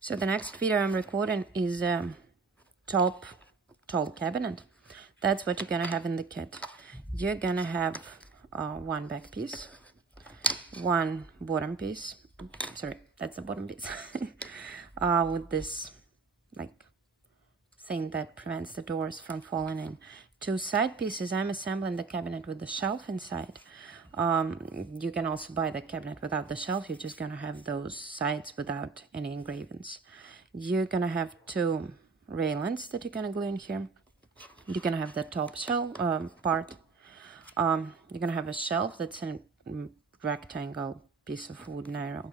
So the next video I'm recording is a top tall cabinet. That's what you're gonna have in the kit. You're gonna have one back piece, one bottom piece. Sorry, that's the bottom piece. With this like thing that prevents the doors from falling in. Two side pieces. I'm assembling the cabinet with the shelf inside. You can also buy the cabinet without the shelf. You're just gonna have those sides without any engravings. You're gonna have two railings that you're gonna glue in here. You're gonna have the top shell part. You're gonna have a shelf that's a rectangle piece of wood arrow,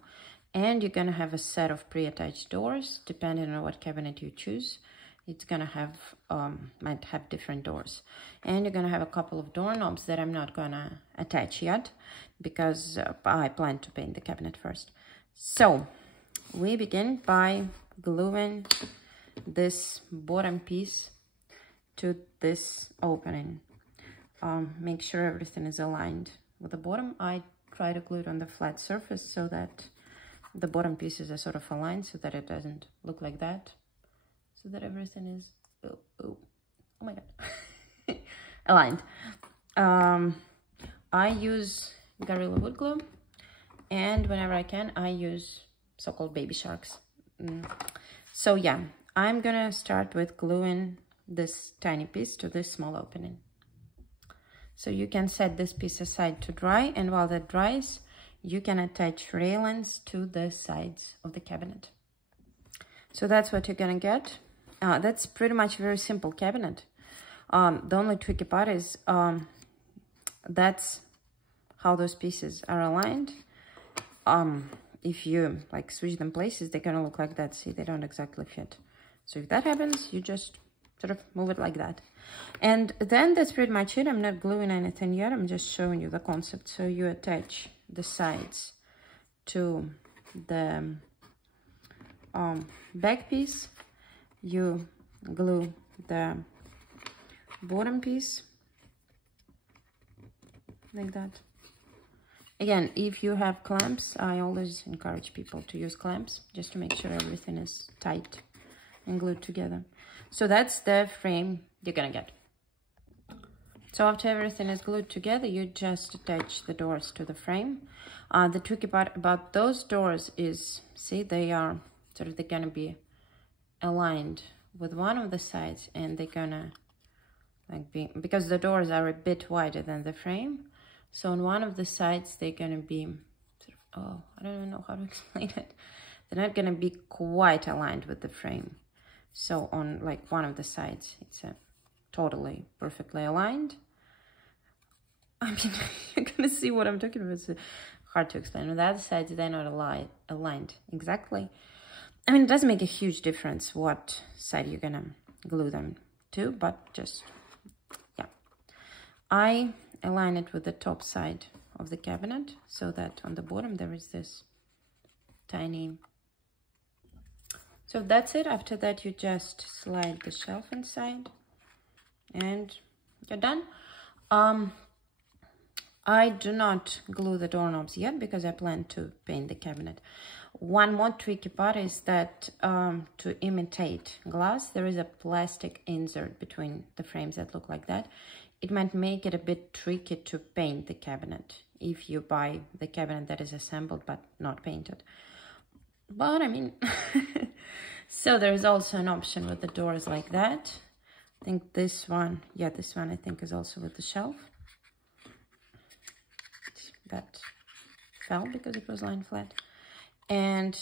and you're gonna have a set of pre-attached doors. Depending on what cabinet you choose, it's gonna have might have different doors. And you're gonna have a couple of doorknobs that I'm not gonna attach yet because I plan to paint the cabinet first. So we begin by gluing this bottom piece to this opening. Make sure everything is aligned with the bottom. I try to glue it on the flat surface so that the bottom pieces are sort of aligned, so that it doesn't look like that, so that everything is oh my god aligned. I use Gorilla wood glue, and whenever I can I use so-called baby sharks. So yeah, I'm gonna start with gluing this tiny piece to this small opening. So you can set this piece aside to dry, and while that dries, you can attach railings to the sides of the cabinet. So that's what you're gonna get. That's pretty much a very simple cabinet. The only tricky part is that's how those pieces are aligned. If you like switch them places, they're gonna look like that. See, they don't exactly fit. So if that happens, you just sort of move it like that. And then that's pretty much it. I'm not gluing anything yet. I'm just showing you the concept. So you attach the sides to the back piece. You glue the bottom piece like that. Again, if you have clamps, I always encourage people to use clamps just to make sure everything is tight and glued together. So that's the frame you're gonna get. So after everything is glued together, you just attach the doors to the frame. The tricky part about those doors is, see, they're gonna be aligned with one of the sides, and they're gonna because the doors are a bit wider than the frame. So on one of the sides, they're gonna be I don't even know how to explain it. They're not gonna be quite aligned with the frame. So on like one of the sides, it's totally perfectly aligned. I mean, you're gonna see what I'm talking about. It's hard to explain. On the other sides, they're not aligned exactly. I mean, it doesn't make a huge difference what side you're gonna glue them to, but just, yeah. I align it with the top side of the cabinet so that on the bottom there is this tiny. So that's it. After that, you just slide the shelf inside and you're done. I do not glue the doorknobs yet because I plan to paint the cabinet. One more tricky part is that to imitate glass, there is a plastic insert between the frames that look like that. It might make it a bit tricky to paint the cabinet if you buy the cabinet that is assembled but not painted. But I mean, so there's also an option with the doors like that. I think this one, yeah, this one I think is also with the shelf. That fell because it was lying flat. And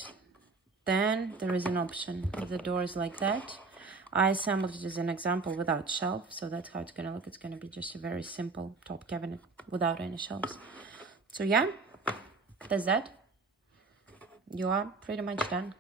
then there is an option with the doors like that. I assembled it as an example without shelf, so that's how it's gonna look. It's gonna be just a very simple top cabinet without any shelves. So yeah, that's that. You are pretty much done.